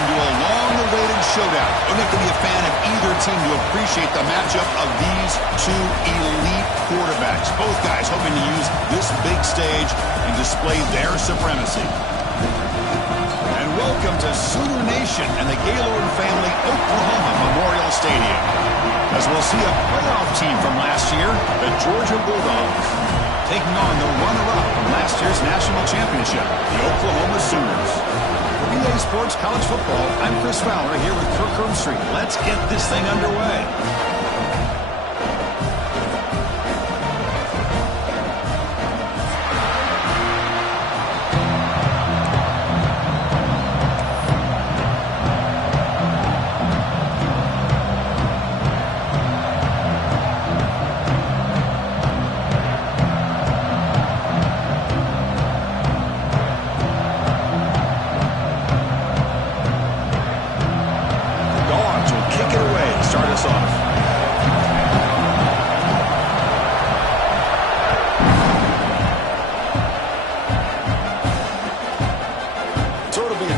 welcome to a long-awaited showdown. Don't have to be a fan of either team to appreciate the matchup of these two elite quarterbacks. Both guys hoping to use this big stage and display their supremacy. And welcome to Sooner Nation and the Gaylord Family Oklahoma Memorial Stadium, as we'll see a playoff team from last year, the Georgia Bulldogs, taking on the runner-up from last year's national championship, the Oklahoma Sooners. For Relay Sports College Football, I'm Chris Fowler here with Kirk Herbstreit. Let's get this thing underway.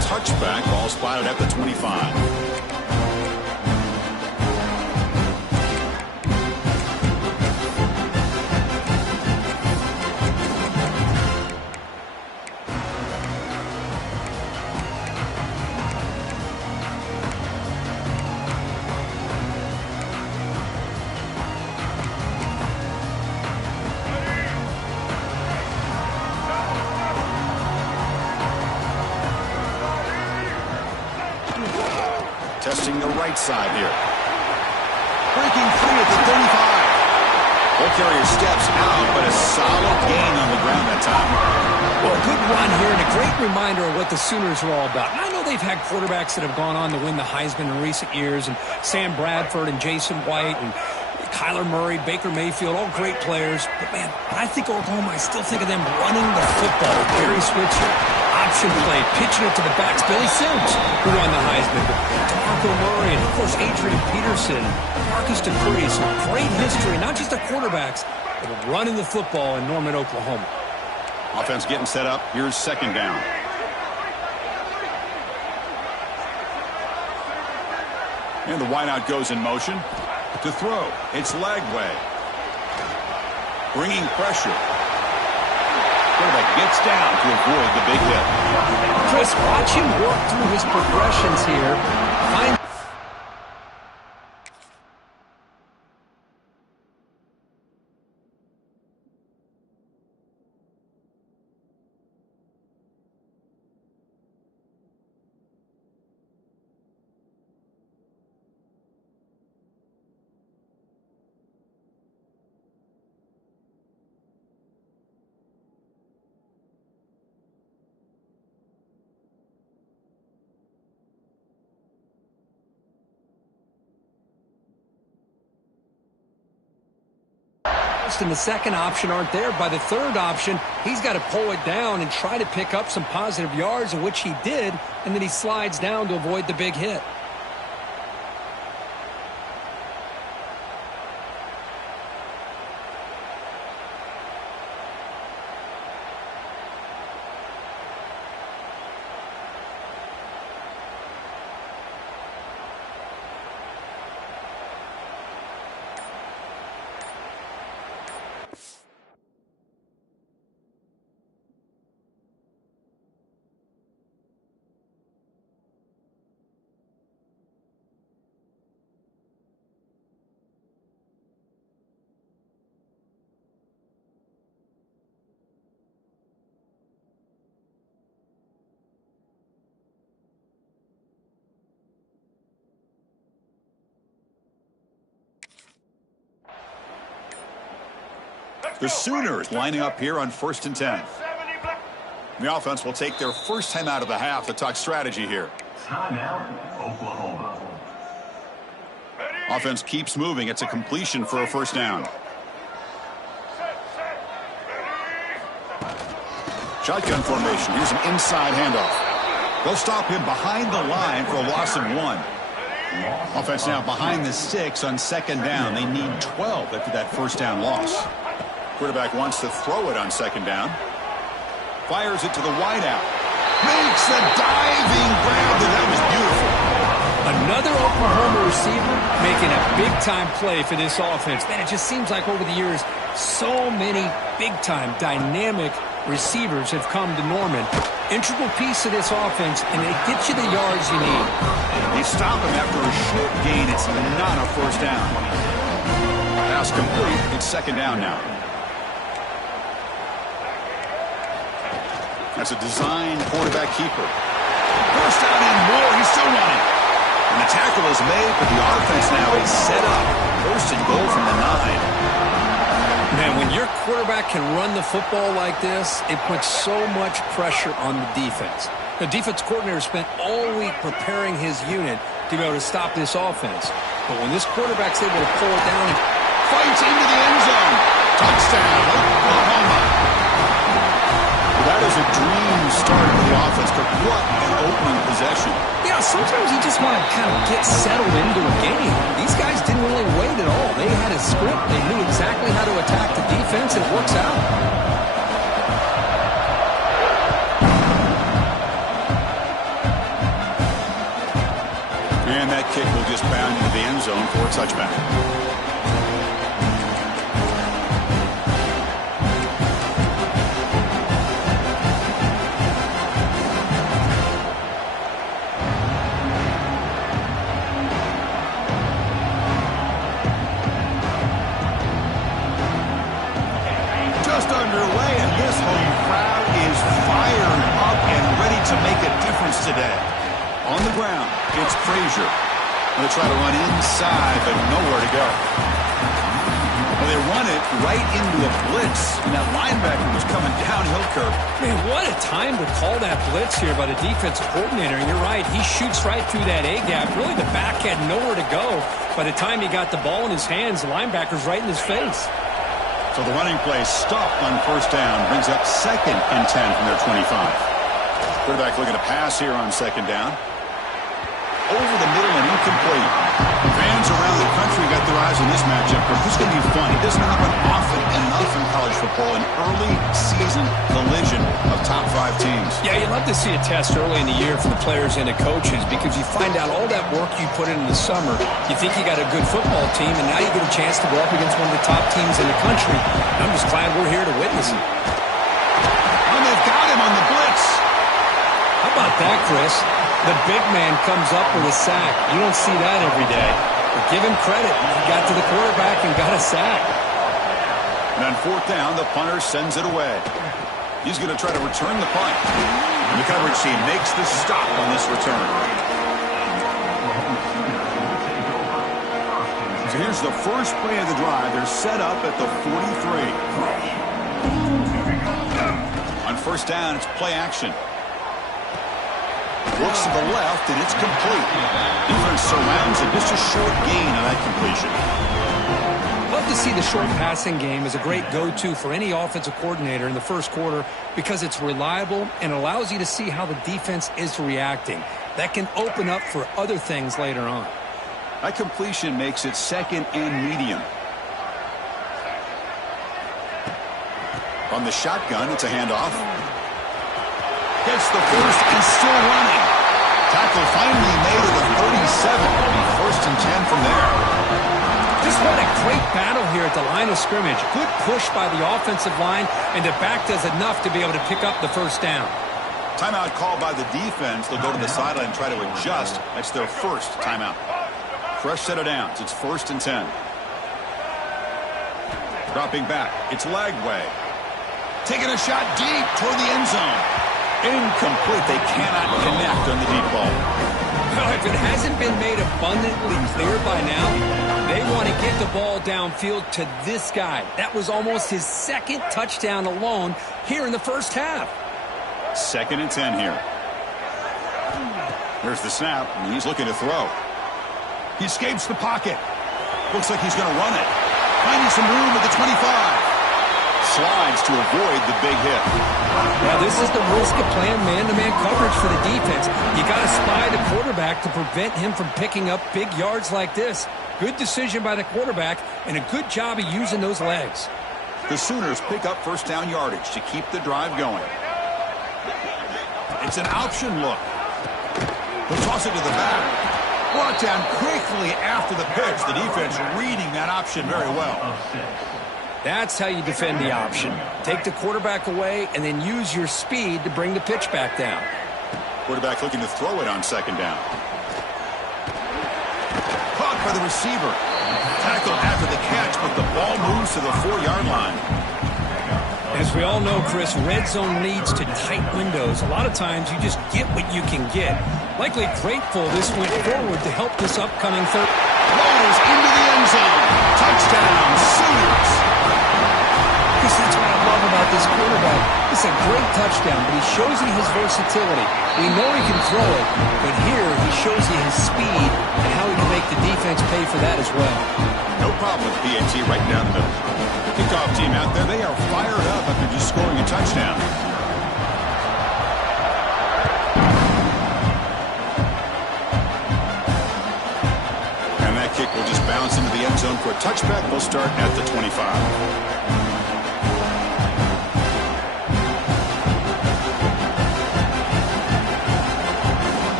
Touchback, ball spotted at the 25. Testing the right side here. Breaking free at the 35. Ball carrier steps out, but a solid gain on the ground that time. Well, a good run here and a great reminder of what the Sooners are all about. And I know they've had quarterbacks that have gone on to win the Heisman in recent years, and Sam Bradford and Jason White and Kyler Murray, Baker Mayfield, all great players. But, man, when I think Oklahoma, I still think of them running the football. Gary Switzer, option play, pitching it to the backs. Billy Sims, who won the Heisman. DeMarco Murray, and, of course, Adrian Peterson, Marcus DeCree. Some great history, not just the quarterbacks, but running the football in Norman, Oklahoma. Offense getting set up. Here's second down. And the wideout goes in motion. To throw, it's Lagway. Bringing pressure. Quarterback gets down to avoid the big hit. Chris, watch him work through his progressions here. And the second option aren't there. By the third option, he's got to pull it down and try to pick up some positive yards, in which he did, and then he slides down to avoid the big hit. The Sooners lining up here on 1st and 10. The offense will take their first time out of the half to talk strategy here. Timeout, Oklahoma. Offense keeps moving. It's a completion for a first down. Shotgun formation. Here's an inside handoff. They'll stop him behind the line for a loss of 1. Offense now behind the 6 on second down. They need 12 after that first down loss. Quarterback wants to throw it on second down. Fires it to the wideout. Makes the diving grab. That was beautiful. Another Oklahoma receiver making a big-time play for this offense. Man, it just seems like over the years, so many big-time, dynamic receivers have come to Norman. Integral piece of this offense, and they get you the yards you need. You stop him after a short gain. It's not a first down. Pass complete. It's second down now. That's a design quarterback keeper. First down and more. He's still running. And the tackle is made, but the offense now is set up. First and goal from the 9. Man, when your quarterback can run the football like this, it puts so much pressure on the defense. The defense coordinator spent all week preparing his unit to be able to stop this offense. But when this quarterback's able to pull it down and fights into the end zone. Touchdown, Oklahoma. Well, that is a dream start for the offense, but what an opening possession. Yeah, sometimes you just want to kind of get settled into a game. These guys didn't really wait at all. They had a script. They knew exactly how to attack the defense, and it works out. And that kick will just bound into the end zone for a touchback. Underway, and this home crowd is fired up and ready to make a difference today. On the ground, it's Frazier. Going to try to run inside, but nowhere to go. Well, they run it right into a blitz, and that linebacker was coming downhill curve. Man, what a time to call that blitz here by the defensive coordinator. And you're right, he shoots right through that A-gap. Really, the back had nowhere to go. By the time he got the ball in his hands, the linebacker's right in his face. So the running play stopped on first down, brings up second and 10 from their 25. Quarterback looking to pass here on second down. Over the middle and incomplete. Fans around the country got their eyes on this matchup, but this is going to be fun. It doesn't happen often enough in college football, an early season collision of top 5 teams. Yeah, you love to see a test early in the year for the players and the coaches because you find out all that work you put in the summer. You think you got a good football team, and now you get a chance to go up against one of the top teams in the country. I'm just glad we're here to witness it. And they've got him on the blitz. How about that, Chris? The big man comes up with a sack. You don't see that every day. But give him credit. He got to the quarterback and got a sack. And on fourth down, the punter sends it away. He's going to try to return the punt. And the coverage team makes the stop on this return. So here's the first play of the drive. They're set up at the 43. On first down, it's play action. Looks to the left, and it's complete. Defense surrounds it. Just a short gain on that completion. Love to see the short passing game as a great go-to for any offensive coordinator in the first quarter because it's reliable and allows you to see how the defense is reacting. That can open up for other things later on. That completion makes it second and medium. On the shotgun, it's a handoff. Gets the first and still running. Tackle finally made at the 37. First and 10 from there. Just what a great battle here at the line of scrimmage. Good push by the offensive line, and the back does enough to be able to pick up the first down. Timeout called by the defense. They'll go to the sideline and try to adjust. That's their first timeout. Fresh set of downs. It's first and 10. Dropping back. It's Lagway. Taking a shot deep toward the end zone. Incomplete. They cannot connect on the deep ball. Well, if it hasn't been made abundantly clear by now, they want to get the ball downfield to this guy. That was almost his second touchdown alone here in the first half. Second and 10 here. There's the snap, and he's looking to throw. He escapes the pocket. Looks like he's going to run it. Finding some room at the 25. Slides to avoid the big hit. Now, this is the risk of playing man-to-man coverage for the defense. You got to spy the quarterback to prevent him from picking up big yards like this. Good decision by the quarterback, and a good job of using those legs. The Sooners pick up first down yardage to keep the drive going. It's an option look. He'll toss it to the back. Brought down quickly after the pitch. The defense reading that option very well. That's how you defend the option. Take the quarterback away and then use your speed to bring the pitch back down. Quarterback looking to throw it on second down. Caught by the receiver. Tackled after the catch, but the ball moves to the 4-yard line. As we all know, Chris, red zone leads to tight windows. A lot of times you just get what you can get. Likely grateful this went forward to help this upcoming third. Rolls into the end zone. Touchdown, Sooners. Chris, that's what I love about this quarterback. It's a great touchdown, but he shows you his versatility. We know he can throw it, but here he shows you his speed and how he can make the defense pay for that as well. No problem with PAT right down the middle. Kickoff team out there, they are fired up after just scoring a touchdown. And that kick will just bounce into the end zone for a touchback. They'll start at the 25.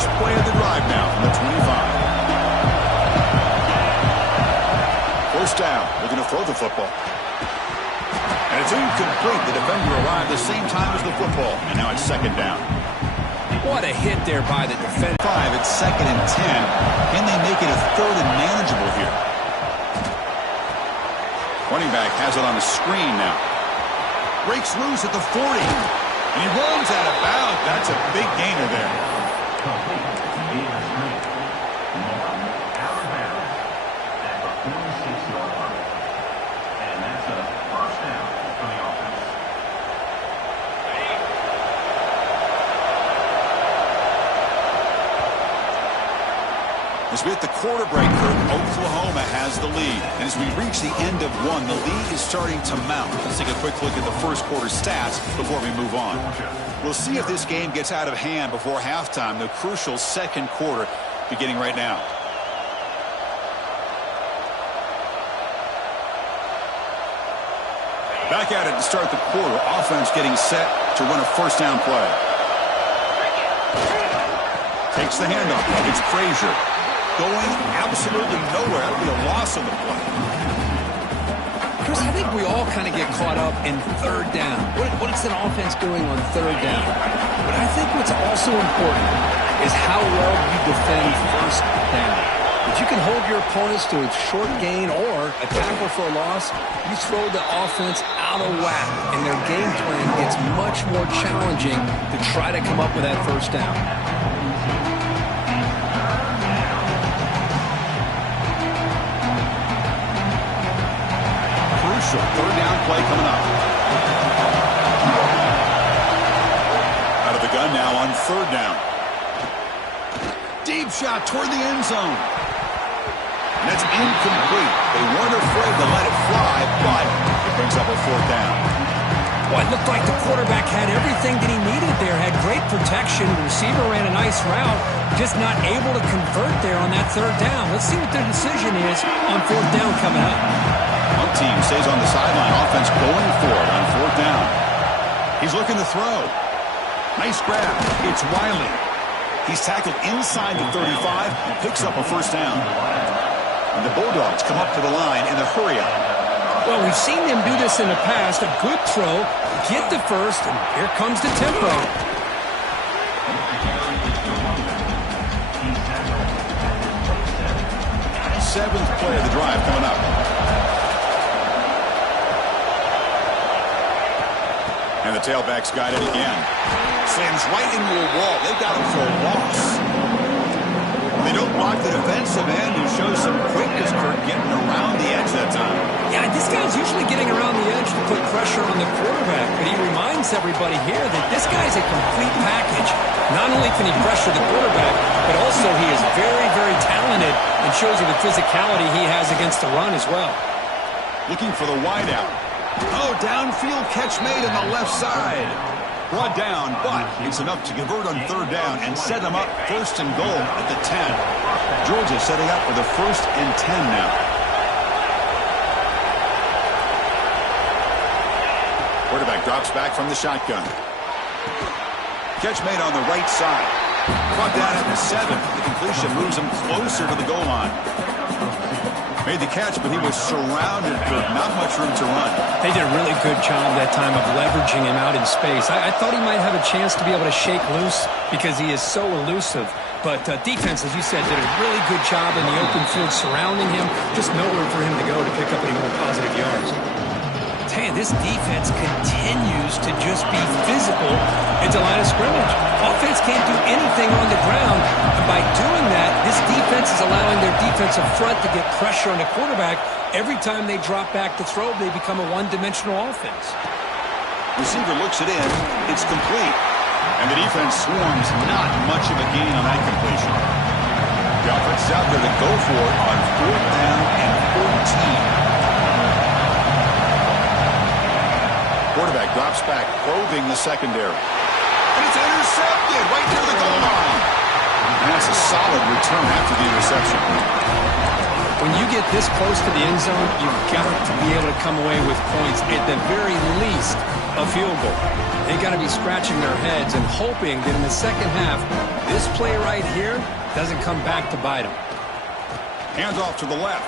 Play of the drive now from the 25. First down, looking to throw the football. And it's incomplete. The defender arrived the same time as the football. And now it's second down. What a hit there by the defender. 5, it's second and 10. Can they make it a third and manageable here? Running back has it on the screen now. Breaks loose at the 40. And he runs out of bounds. That's a big gainer there. As we hit the quarter break curve, Oklahoma has the lead. And as we reach the end of one, the lead is starting to mount. Let's take a quick look at the first quarter stats before we move on. We'll see if this game gets out of hand before halftime, the crucial second quarter beginning right now. Back at it to start the quarter. Offense getting set to run a first down play. Takes the handoff. It's Frazier. Going absolutely nowhere. That'll be a loss of the play. Chris, I think we all kind of get caught up in third down. What is an offense doing on third down? But I think what's also important is how well you defend first down. If you can hold your opponents to a short gain or a tackle for a loss, you throw the offense out of whack, and their game plan gets much more challenging to try to come up with that first down. Third down play coming up. Out of the gun now on third down. Deep shot toward the end zone. And that's incomplete. They weren't afraid to let it fly, but it brings up a fourth down. Well, it looked like the quarterback had everything that he needed there. Had great protection. The receiver ran a nice route. Just not able to convert there on that third down. Let's see what their decision is on fourth down coming up. One team stays on the sideline. Offense going for it on fourth down. He's looking to throw. Nice grab. It's Wiley. He's tackled inside the 35 and picks up a first down. And the Bulldogs come up to the line in a hurry-up. Well, we've seen them do this in the past. A good throw, get the first, and here comes the tempo. Seventh play of the drive coming up. And the tailback's got it again. Slams right into a wall. They got him for a loss. They don't block the defensive end who shows some quickness, Kurt, getting around the edge that time. Yeah, this guy's usually getting around the edge to put pressure on the quarterback, but he reminds everybody here that this guy's a complete package. Not only can he pressure the quarterback, but also he is very, very talented and shows you the physicality he has against the run as well. Looking for the wideout. Oh, downfield catch made on the left side. Brought down, but it's enough to convert on third down and set them up first and goal at the 10. Georgia setting up for the 1st and 10 now. Quarterback drops back from the shotgun. Catch made on the right side. Brought down at the 7. The completion moves him closer to the goal line. Made the catch, but he was surrounded with not much room to run. They did a really good job that time of leveraging him out in space. I thought he might have a chance to be able to shake loose because he is so elusive. But defense, as you said, did a really good job in the open field surrounding him. Just nowhere for him to go to pick up any more positive yards. Hey, this defense continues to just be physical into line of scrimmage. Offense can't do anything on the ground, and by doing that, this defense is allowing their defensive front to get pressure on the quarterback. Every time they drop back to throw, they become a one-dimensional offense. Receiver looks it in. It's complete. And the defense swarms not much of a gain on that completion. The offense is out there to go for it on 4th down and 14. Quarterback drops back, probing the secondary. And it's intercepted right near the goal line. And that's a solid return after the interception. When you get this close to the end zone, you've got to be able to come away with points, at the very least, a field goal. They've got to be scratching their heads and hoping that in the second half, this play right here doesn't come back to bite them. Hands off to the left.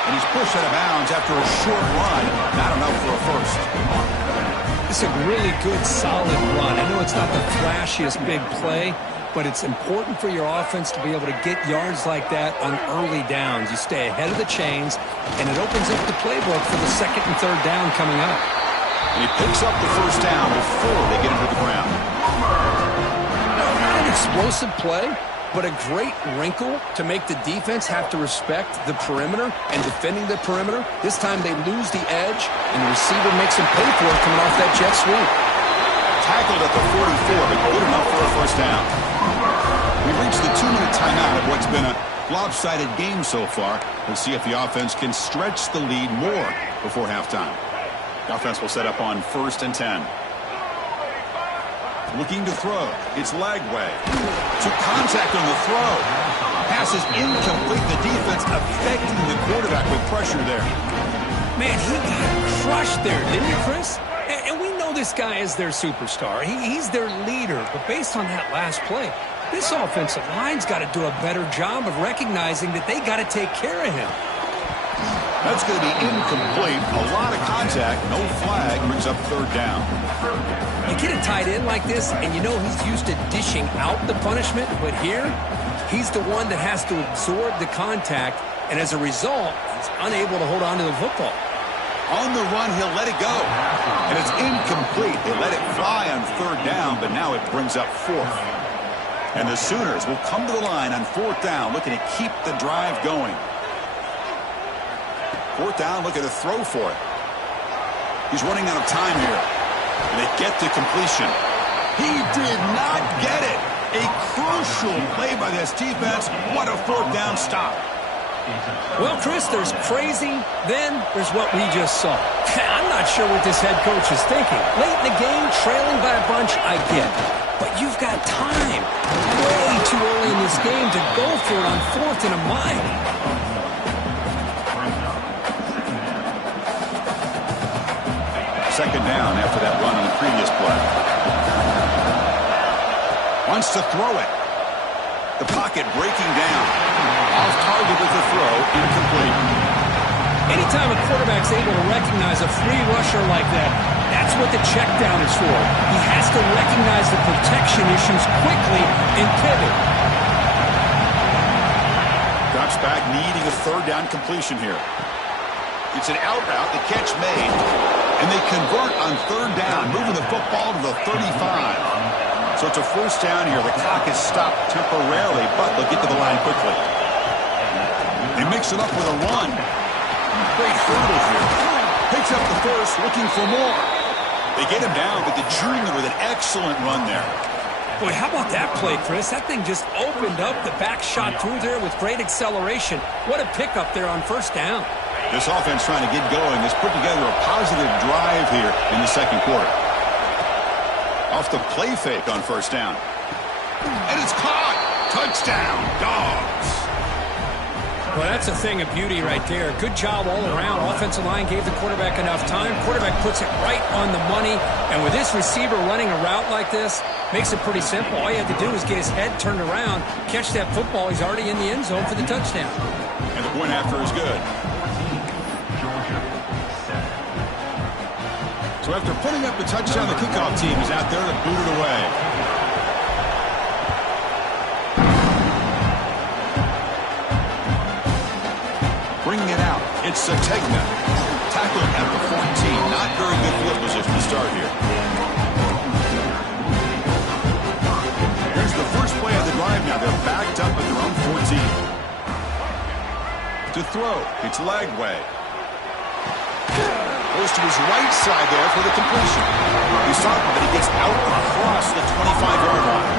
And he's pushed out of bounds after a short run. Not enough for a first. It's a really good, solid run. I know it's not the flashiest big play, but it's important for your offense to be able to get yards like that on early downs. You stay ahead of the chains, and it opens up the playbook for the second and third down coming up. And he picks up the first down before they get into the ground. Not an explosive play, but a great wrinkle to make the defense have to respect the perimeter and defending the perimeter. This time they lose the edge, and the receiver makes them pay for it coming off that jet sweep. Tackled at the 44, but good enough for a first down. We've reached the 2-minute timeout of what's been a lopsided game so far. We'll see if the offense can stretch the lead more before halftime. The offense will set up on 1st and 10. Looking to throw. It's Lagway. Took contact on the throw. Pass is incomplete. The defense affecting the quarterback with pressure there. Man, he got crushed there, didn't you, Chris? And we know this guy is their superstar. He's their leader. But based on that last play, this offensive line's got to do a better job of recognizing that they got to take care of him. That's going to be incomplete. A lot of contact. No flag. Brings up 3rd down. You get a tight end like this, and you know he's used to dishing out the punishment, but here, he's the one that has to absorb the contact, and as a result, he's unable to hold on to the football. On the run, he'll let it go. And it's incomplete. They let it fly on 3rd down, but now it brings up 4th. And the Sooners will come to the line on 4th down, looking to keep the drive going. 4th down, looking to throw for it. He's running out of time here. And they get to completion. He did not get it. A crucial play by this defense. What a 4th down stop. Well, Chris, there's crazy, then there's what we just saw. I'm not sure what this head coach is thinking. Late in the game, trailing by a bunch, I get. But you've got time. Way too early in this game to go for it on 4th and a mile. Second down after that run on the previous play. Wants to throw it. The pocket breaking down. Off target with the throw. Incomplete. Anytime a quarterback's able to recognize a free rusher like that, that's what the check down is for. He has to recognize the protection issues quickly and pivot. Drops back, needing a 3rd down completion here. It's an out route. The catch made. And they convert on 3rd down, moving the football to the 35. So it's a first down here. The clock is stopped temporarily, but they'll get to the line quickly. They mix it up with a run. Great hurdle here. Picks up the first, looking for more. They get him down, but the junior with an excellent run there. Boy, how about that play, Chris? That thing just opened up. The back shot through there with great acceleration. What a pickup there on 1st down. This offense trying to get going has put together a positive drive here in the second quarter. Off the play fake on 1st down. And it's caught. Touchdown, Dogs. Well, that's a thing of beauty right there. Good job all around. Offensive line gave the quarterback enough time. Quarterback puts it right on the money. And with this receiver running a route like this, makes it pretty simple. All you have to do is get his head turned around, catch that football. He's already in the end zone for the touchdown. And the point after is good. So after putting up the touchdown, the kickoff team is out there to boot it away. Bringing it out, it's Sategna. Tackled at the 14. Not very good field position to start here. Here's the first play of the drive now. They're backed up at their own 14. To throw, it's Lagway. Goes to his right side there for the completion. He's talking, but he gets out across the 25-yard line.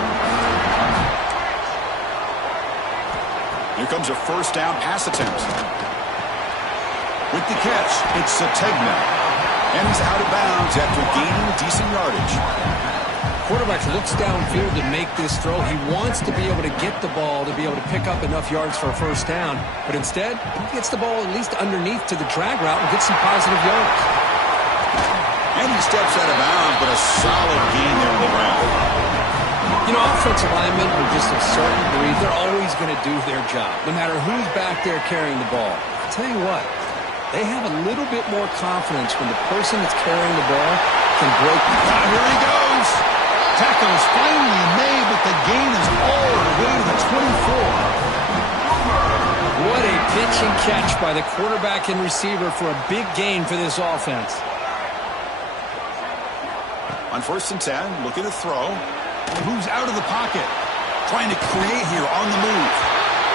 Here comes a first down pass attempt. With the catch, it's Sategna. And he's out of bounds after gaining decent yardage. Quarterback looks downfield to make this throw. He wants to be able to get the ball to be able to pick up enough yards for a first down. But instead, he gets the ball at least underneath to the drag route and gets some positive yards. And he steps out of bounds, but a solid gain there on the ground. You know, offensive linemen are just a certain breed. They're always going to do their job, no matter who's back there carrying the ball. I'll tell you what, they have a little bit more confidence when the person that's carrying the ball can break. Here he goes. Tackle is finally made, but the gain is all the way to the 24. What a pitch and catch by the quarterback and receiver for a big gain for this offense. On 1st and 10, looking to throw. Moves out of the pocket. Trying to create here on the move.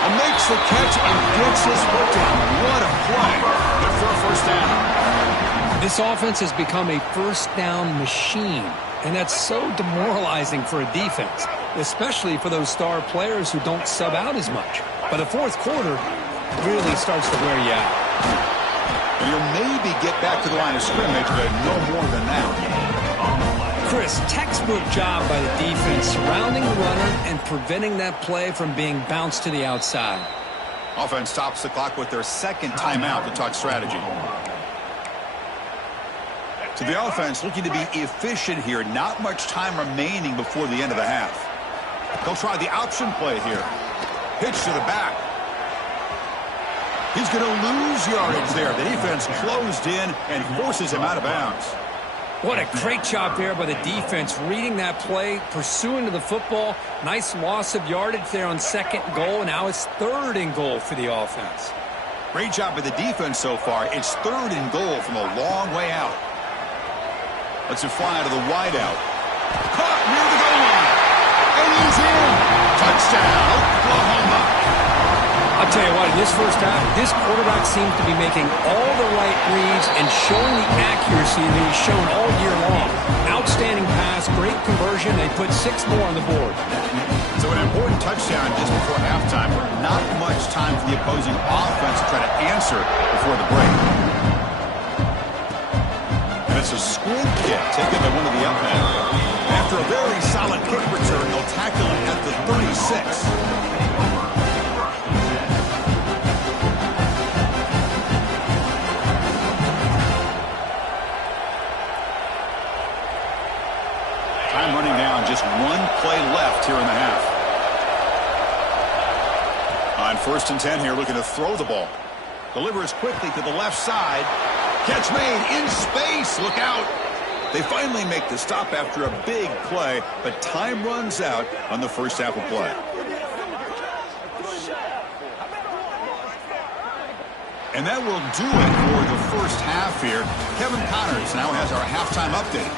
And makes the catch and gets his foot down. What a play. Good for a first down. This offense has become a first down machine. And that's so demoralizing for a defense, especially for those star players who don't sub out as much. By the fourth quarter, it really starts to wear you out. And you'll maybe get back to the line of scrimmage, but no more than that. Chris, textbook job by the defense surrounding the runner and preventing that play from being bounced to the outside. Offense stops the clock with their second timeout to talk strategy. So the offense looking to be efficient here. Not much time remaining before the end of the half. They'll try the option play here. Pitch to the back. He's going to lose yardage there. The defense closed in and forces him out of bounds. What a great job there by the defense, reading that play, pursuing to the football. Nice loss of yardage there on 2nd and goal, and now it's 3rd and goal for the offense. Great job by the defense so far. It's 3rd and goal from a long way out. Lets it fly out of the wideout. Caught near the goal line. And he's in. Touchdown, Oklahoma. I'll tell you what, in this first half, this quarterback seems to be making all the right reads and showing the accuracy that he's shown all year long. Outstanding pass, great conversion. They put 6 more on the board. So an important touchdown just before halftime. Not much time for the opposing offense to try to answer before the break. And it's a squib kick taken to one of the up men. After a very solid kick return, they'll tackle him at the 36. Time running down, just 1 play left here in the half. On 1st and 10 here, looking to throw the ball. Delivers quickly to the left side. Catch made in space. Look out. They finally make the stop after a big play, but time runs out on the first half of play. And that will do it for the first half here. Kevin Connors now has our halftime update.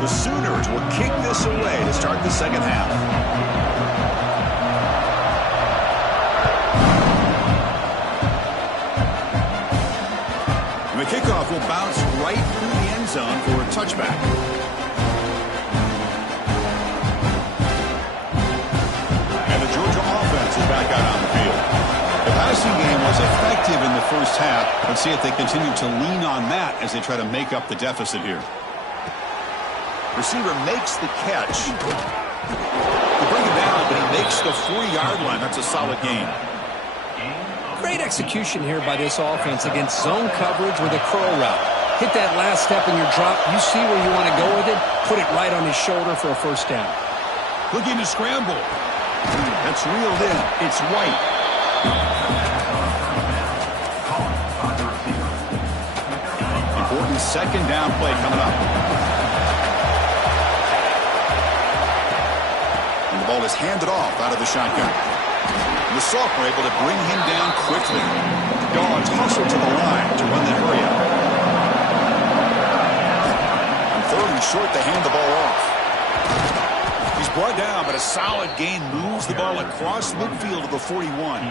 The Sooners will kick this away to start the second half. And the kickoff will bounce right through the end zone for a touchback. And the Georgia offense is back out on the field. The passing game was effective in the first half. Let's see if they continue to lean on that as they try to make up the deficit here. Receiver makes the catch. They bring him down, but he makes the 40-yard line. That's a solid gain. Great execution here by this offense against zone coverage with a curl route. Hit that last step in your drop. You see where you want to go with it. Put it right on his shoulder for a first down. Looking to scramble. That's reeled in. It's White. Important second down play coming up. And the ball is handed off out of the shotgun. And the Soft were able to bring him down quickly. Dogs hustle to the line to run that hurry up. On 3rd and short, they hand the ball off. He's brought down, but a solid gain moves the ball across midfield to the 41.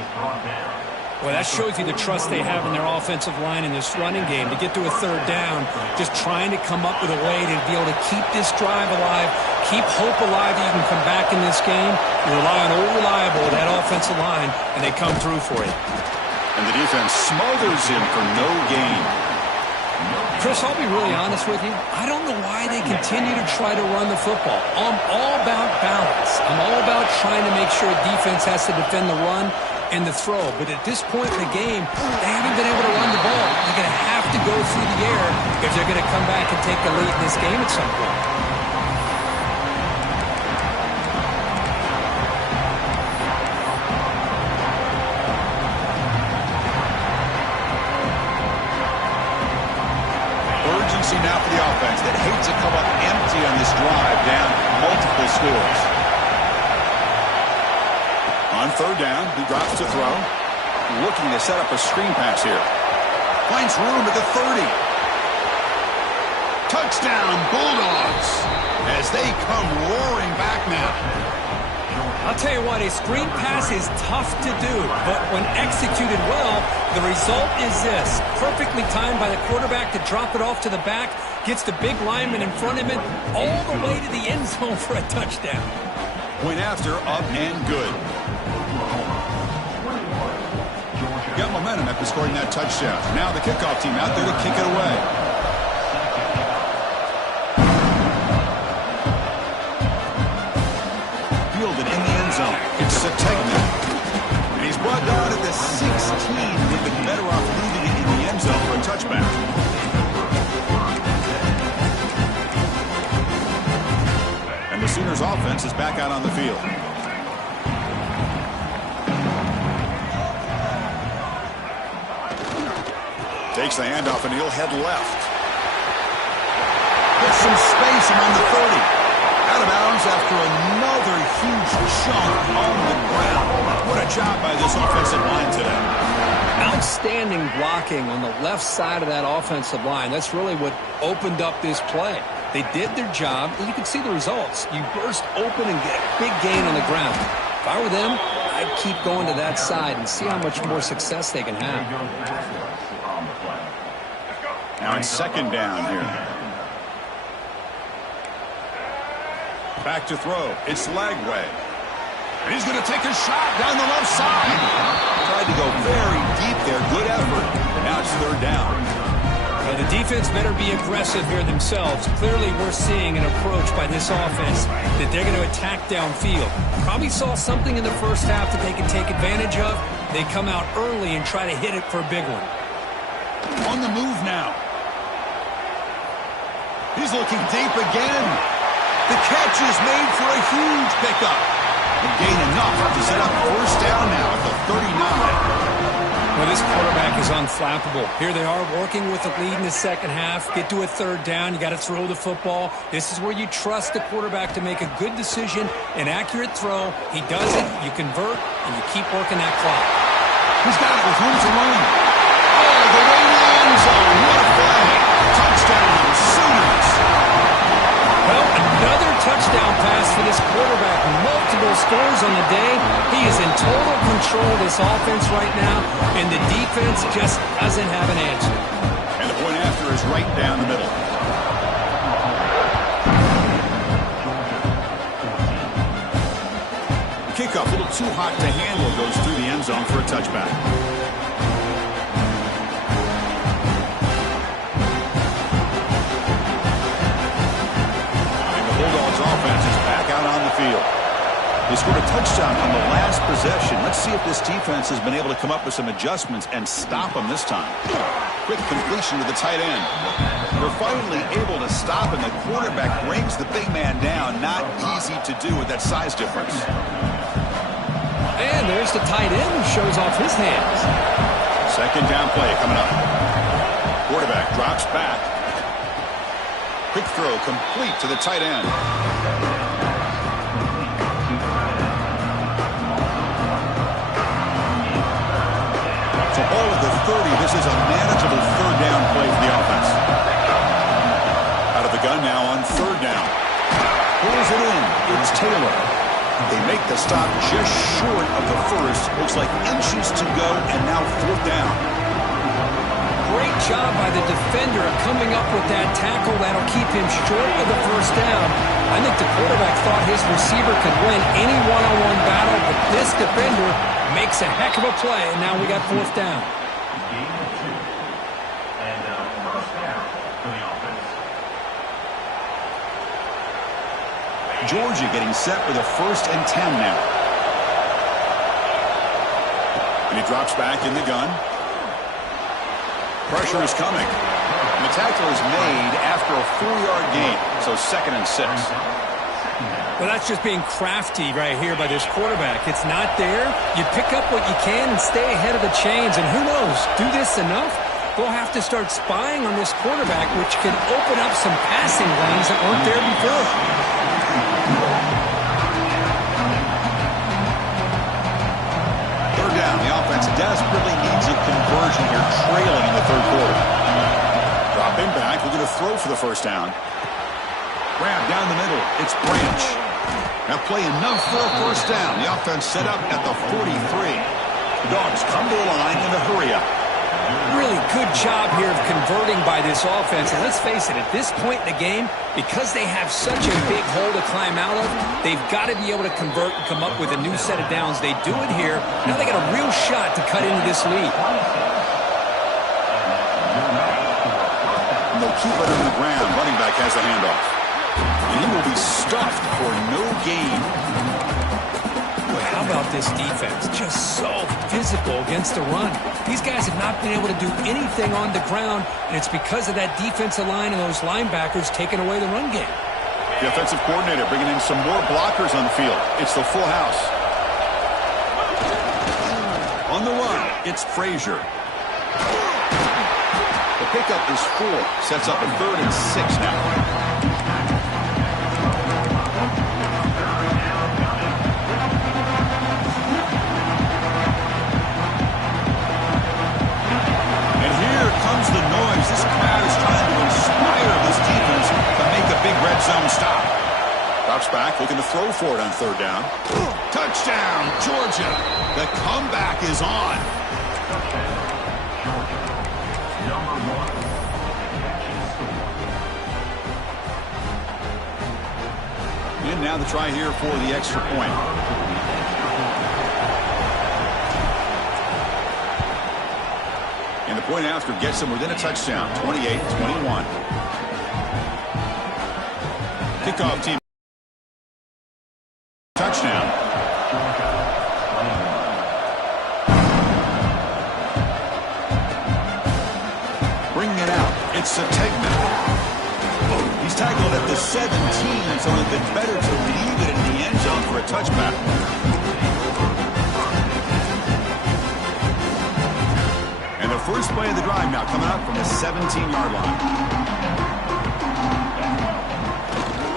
Well, that shows you the trust they have in their offensive line in this running game. To get to a 3rd down, just trying to come up with a way to be able to keep this drive alive, keep hope alive that you can come back in this game. You rely on old reliable, that offensive line, and they come through for you. And the defense smothers him for no gain. Chris, I'll be really honest with you. I don't know why they continue to try to run the football. I'm all about balance. I'm all about trying to make sure defense has to defend the run and the throw. But at this point in the game, they haven't been able to run the ball. They're going to have to go through the air if they're going to come back and take the lead in this game at some point. Now for the offense that hates to come up empty on this drive, down multiple scores. On 3rd down, he drops to throw. Looking to set up a screen pass here. Finds room at the 30. Touchdown, Bulldogs, as they come roaring back now. I'll tell you what, a screen pass is tough to do, but when executed well, the result is this. Perfectly timed by the quarterback to drop it off to the back, gets the big lineman in front of him, all the way to the end zone for a touchdown. Went after, up and good. Got momentum after scoring that touchdown. Now the kickoff team out there to kick it away. Fielded in the end zone. It's Sategna. And he's brought down at the 16. They've been better off leaving it in the end zone for a touchback. And the Sooners offense is back out on the field. Takes the handoff and he'll head left. Gets some space around the 30. Out of bounds after another huge chunk on the ground. What a job by this offensive line today. Outstanding blocking on the left side of that offensive line. That's really what opened up this play. They did their job, and you can see the results. You burst open and get a big gain on the ground. If I were them, I'd keep going to that side and see how much more success they can have. Now it's 2nd down here. Back to throw. It's Lagway. And he's going to take a shot down the left side. Tried to go very deep there. Good effort. Now it's 3rd down. Well, the defense better be aggressive here themselves. Clearly, we're seeing an approach by this offense that they're going to attack downfield. Probably saw something in the first half that they can take advantage of. They come out early and try to hit it for a big one. On the move now. He's looking deep again. The catch is made for a huge pickup. And gain enough to set up 1st down now at the 39. Well, this quarterback is unflappable. Here they are working with the lead in the second half. Get to a 3rd down. You got to throw the football. This is where you trust the quarterback to make a good decision, an accurate throw. He does it. You convert, and you keep working that clock. He's got it with room to run. Oh, the way to the end zone. What a play. Touchdown, Sooners. Well, another touchdown pass for this quarterback. Multiple scores on the day. He is in total control of this offense right now, and the defense just doesn't have an answer. And the point after is right down the middle. Kickoff, a little too hot to handle, goes through the end zone for a touchback. Bulldogs offense is back out on the field. scored a touchdown on the last possession. Let's see if this defense has been able to come up with some adjustments and stop them this time. Quick completion to the tight end. They're finally able to stop, and the quarterback brings the big man down. Not easy to do with that size difference. And there's the tight end who shows off his hands. Second down play coming up. Quarterback drops back. Quick throw complete to the tight end. So ball at the 30. This is a manageable third down play for the offense. Out of the gun now on third down. Pulls it in. It's Taylor. They make the stop just short of the first. Looks like inches to go, and now fourth down. Great job by the defender of coming up with that tackle. That'll keep him short of the first down. I think the quarterback thought his receiver could win any one-on-one battle, but this defender makes a heck of a play, and now we got fourth down. Georgia getting set with a 1st and 10 now. And he drops back in the gun. Pressure is coming. And the tackle is made after a 4-yard gain. So 2nd and 6. Well, that's just being crafty right here by this quarterback. It's not there. You pick up what you can and stay ahead of the chains. And who knows, do this enough, they'll have to start spying on this quarterback, which can open up some passing lanes that weren't there before. Third down. The offense desperately needs a conversion here, trailing in the third quarter. Dropping back, looking to throw for the first down. Grab down the middle. It's Branch. Now play enough for a first down. The offense set up at the 43. The Dogs come to the line in a hurry-up. Really good job here of converting by this offense. And let's face it, at this point in the game, because they have such a big hole to climb out of, they've got to be able to convert and come up with a new set of downs. They do it here. Now they got a real shot to cut into this lead. And they'll keep it on the ground. Running back has the handoff. And he will be stuffed for no gain. Boy, how about this defense? Just so physical against the run. These guys have not been able to do anything on the ground, and it's because of that defensive line and those linebackers taking away the run game. The offensive coordinator bringing in some more blockers on the field. It's the full house. On the run, it's Frazier. The pickup is 4. Sets up a 3rd and 6 now. The noise. This crowd is trying to inspire this defense to make a big red zone stop. Drops back, looking to throw for it on third down. Touchdown, Georgia. The comeback is on. And now the try here for the extra point. And the point after gets them within a touchdown, 28-21. Kickoff team. Touchdown. Bringing it out. It's Sategna. He's tackled at the 17, so it would have been better to leave it in the end zone for a touchback. First play of the drive now coming up from the 17-yard line.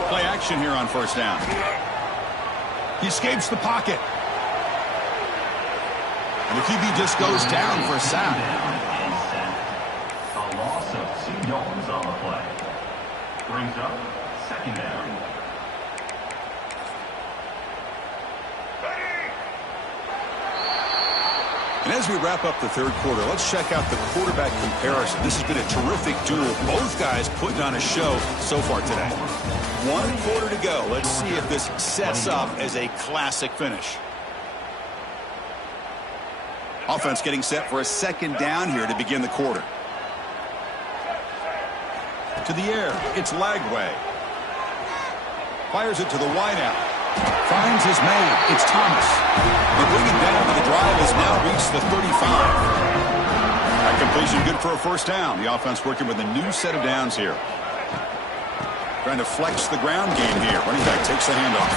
Play action here on first down. He escapes the pocket. And the QB just goes down for a sack. A loss of 2 yards on the play. Brings up 2nd down. And as we wrap up the third quarter, let's check out the quarterback comparison. This has been a terrific duel. Both guys putting on a show so far today. 1 quarter to go. Let's see if this sets up as a classic finish. Offense getting set for a 2nd down here to begin the quarter. To the air, it's Lagway. Fires it to the wideout. Finds his man. It's Thomas. The bring it down to the drive has now reached the 35. That completion good for a first down. The offense working with a new set of downs here. Trying to flex the ground game here. Running back takes the handoff.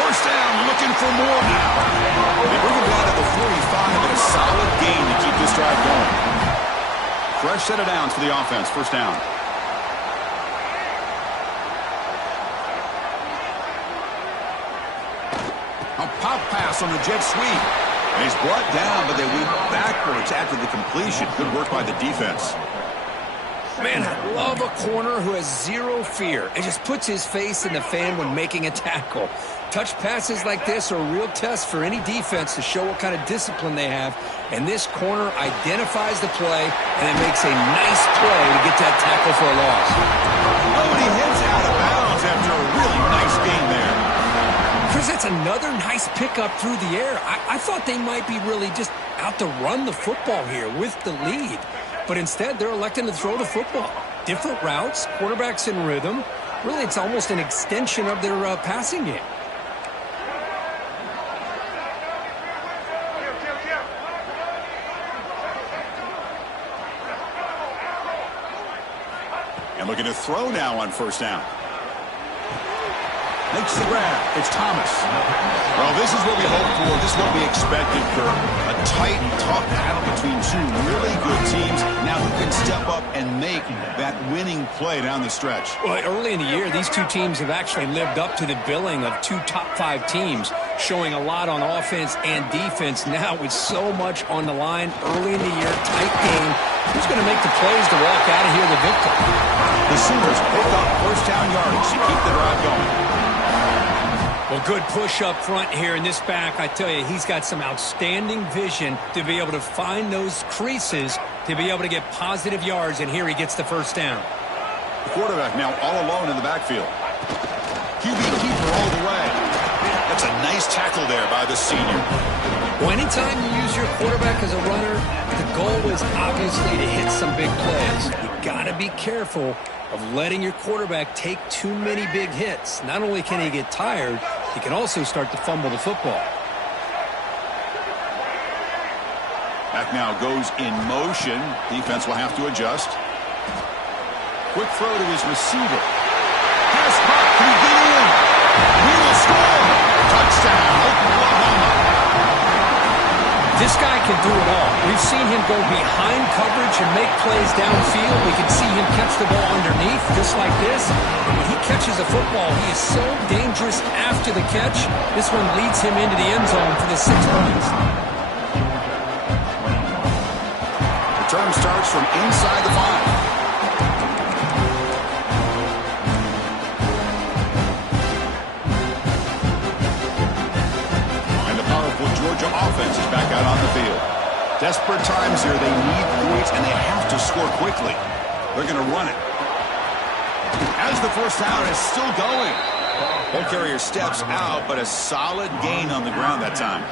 First down, looking for more now. They bring him down to the 45 and a solid gain to keep this drive going. Fresh set of downs for the offense. First down. A pop pass on the jet sweep. And he's brought down, but they went backwards after the completion. Good work by the defense. Man, I love a corner who has zero fear and just puts his face in the fan when making a tackle. Touch passes like this are a real test for any defense to show what kind of discipline they have. And this corner identifies the play, and it makes a nice play to get that tackle for a loss. Nobody heads out of bounds after a really nice game there. Chris, that's another nice pickup through the air. I thought they might be really just out to run the football here with the lead. But instead, they're electing to throw the football. Different routes, quarterbacks in rhythm. Really, it's almost an extension of their passing game. And looking to throw now on first down. Makes the grab. It's Thomas. Well, this is what we hoped for. This is what we expected, Kirk. A tight, tough battle between two really good teams. Now who can step up and make that winning play down the stretch? Well, early in the year, these two teams have actually lived up to the billing of two top-5 teams, showing a lot on offense and defense. Now with so much on the line early in the year, tight game. Who's going to make the plays to walk out of here the victor? The Sooners pick up first down yardage to keep the drive going. Well, good push up front here in this back. I tell you, he's got some outstanding vision to be able to find those creases to be able to get positive yards, and here he gets the first down. The quarterback now all alone in the backfield. QB keeper all the way. That's a nice tackle there by the senior. Well, anytime you use your quarterback as a runner, the goal is obviously to hit some big plays. You got to be careful of letting your quarterback take too many big hits. Not only can he get tired, he can also start to fumble the football. Back now goes in motion. Defense will have to adjust. Quick throw to his receiver. Pass caught. Can he get in? He will score. Touchdown, Oklahoma. This guy can do it all. We've seen him go behind coverage and make plays downfield. We can see him catch the ball underneath, just like this. And when he catches a football, he is so dangerous after the catch. This one leads him into the end zone for the 6 points. Return starts from inside the 5. Georgia offense is back out on the field. Desperate times here. They need points, and they have to score quickly. They're going to run it. As the first down is still going. Ball carrier steps out, but a solid gain on the ground that time.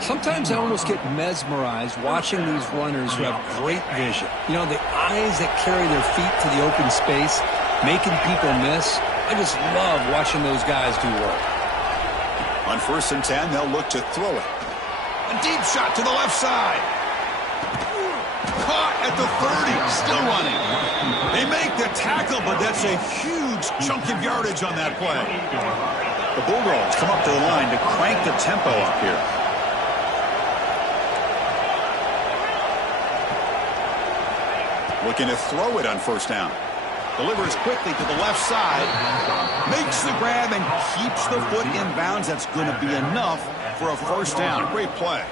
Sometimes I almost get mesmerized watching these runners who have great vision. You know, the eyes that carry their feet to the open space, making people miss. I just love watching those guys do work. On 1st and 10, they'll look to throw it. A deep shot to the left side. Caught at the 30, still running. They make the tackle, but that's a huge chunk of yardage on that play. The Bulldogs come up to the line to crank the tempo up here. Looking to throw it on first down. Delivers quickly to the left side. Makes the grab and keeps the foot in bounds. That's going to be enough for a first down. Great play.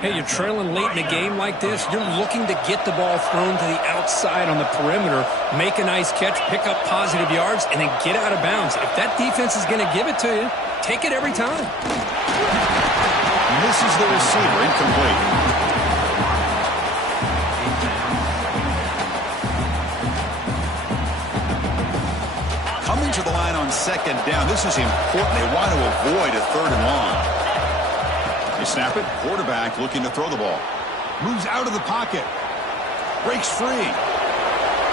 Hey, you're trailing late in a game like this. You're looking to get the ball thrown to the outside on the perimeter, make a nice catch, pick up positive yards, and then get out of bounds. If that defense is going to give it to you, take it every time. Misses the receiver. Incomplete. Coming to the line on second down. This is important. They want to avoid a 3rd and long. They snap it. Quarterback looking to throw the ball. Moves out of the pocket. Breaks free.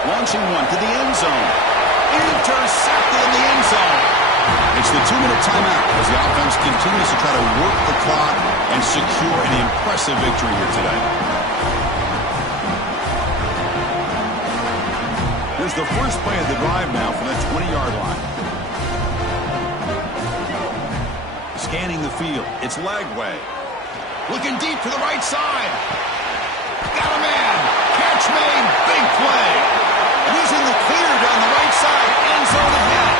Launching one to the end zone. Intercepted in the end zone. It's the 2-minute timeout as the offense continues to try to work the clock and secure an impressive victory here today. Here's the first play of the drive now from the 20-yard line. Scanning the field. It's Lagway. Looking deep to the right side. Got a man. Catch made. Big play. And he's in the clear down the right side. End zone ahead.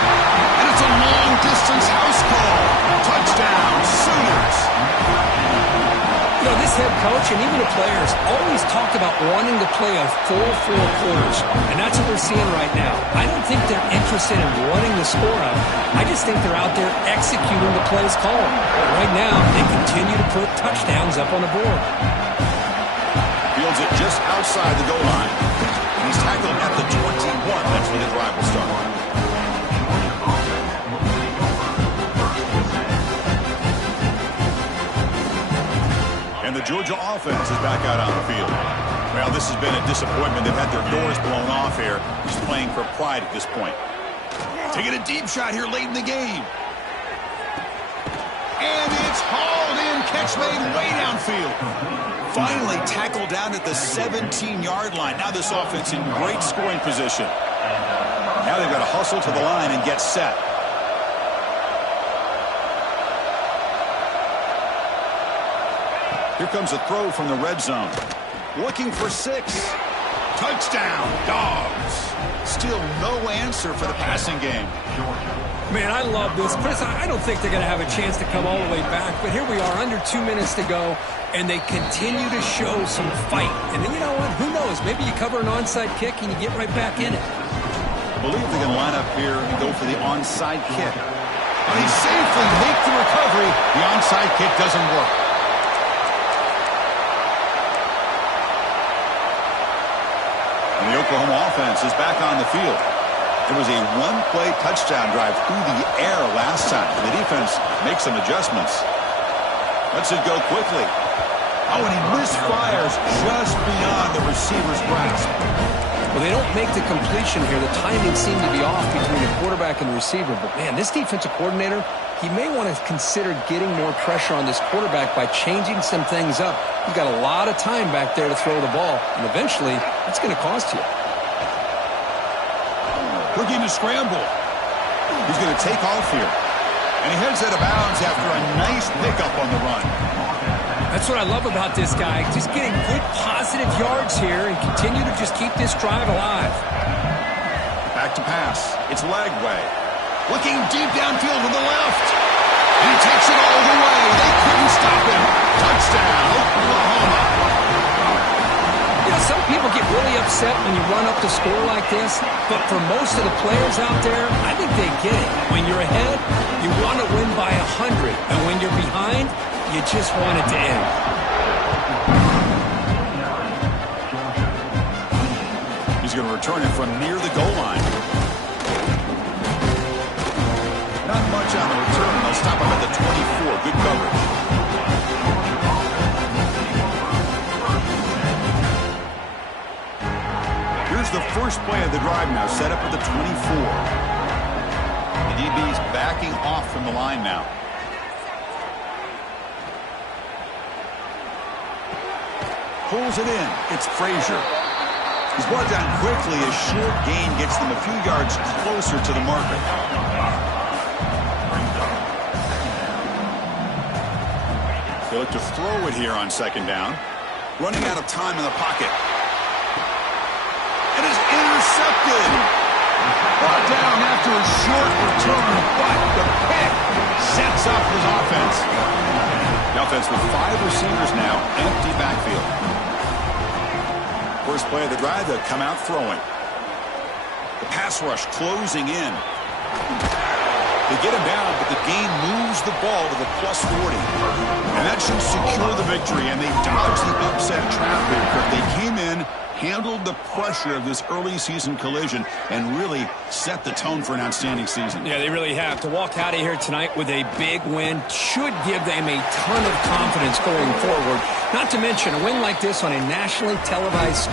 And it's a long-distance house call. Touchdown, Sooners. You know, this head coach and even the players always talked about wanting to play a full 4 quarters, and that's what we're seeing right now. I don't think they're interested in running the score out. I just think they're out there executing the plays called. Right now, they continue to put touchdowns up on the board. Fields it just outside the goal line. And he's tackled at the 21. That's where the drive will start. And the Georgia offense is back out on the field. Well, this has been a disappointment. They've had their doors blown off here. He's playing for pride at this point. Taking a deep shot here late in the game. And it's hauled in. Catch made way downfield. Finally tackled down at the 17-yard line. Now this offense in great scoring position. Now they've got to hustle to the line and get set. Here comes a throw from the red zone. Looking for 6. Touchdown, Dogs. Still no answer for the passing game. Man, I love this. Chris, I don't think they're going to have a chance to come all the way back, but here we are, under 2 minutes to go, and they continue to show some fight. And then, you know what? Who knows? Maybe you cover an onside kick and you get right back in it. I believe they're going to line up here and go for the onside kick. And he safely makes the recovery. The onside kick doesn't work. And the Oklahoma offense is back on the field. It was a one-play touchdown drive through the air last time. The defense makes some adjustments. Lets it go quickly. Oh, and he misfires just beyond the receiver's grasp. Well, they don't make the completion here. The timing seemed to be off between the quarterback and the receiver. But, man, this defensive coordinator, he may want to consider getting more pressure on this quarterback by changing some things up. He's got a lot of time back there to throw the ball, and eventually it's going to cost you. Looking to scramble. He's going to take off here. And he heads out of bounds after a nice pickup on the run. That's what I love about this guy. Just getting good positive yards here and continue to just keep this drive alive. Back to pass. It's Lagway. Looking deep downfield to the left. And he takes it all the way. They couldn't stop him. Touchdown, Oklahoma. You know, some people get really upset when you run up the score like this, but for most of the players out there, I think they get it. When you're ahead, you want to win by 100, and when you're behind, you just want it to end. He's going to return it from near the goal line. Not much on the return. They'll stop him at the 24. Good coverage. Here's the first play of the drive now, set up at the 24. The DB's backing off from the line now. Pulls it in. It's Frazier. He's brought down quickly. A short gain gets them a few yards closer to the marker. They look to throw it here on second down. Running out of time in the pocket. It is intercepted. Brought down after a short return, but the pick sets up his offense. The offense with 5 receivers now, empty backfield. First play of the drive, they'll come out throwing. The pass rush closing in. They get him down, but the gain moves the ball to the +40. And that should secure the victory, and they dodge the upset trap here. But they came in, handled the pressure of this early season collision, and really set the tone for an outstanding season. Yeah, they really have. To walk out of here tonight with a big win should give them a ton of confidence going forward. Not to mention a win like this on a nationally televised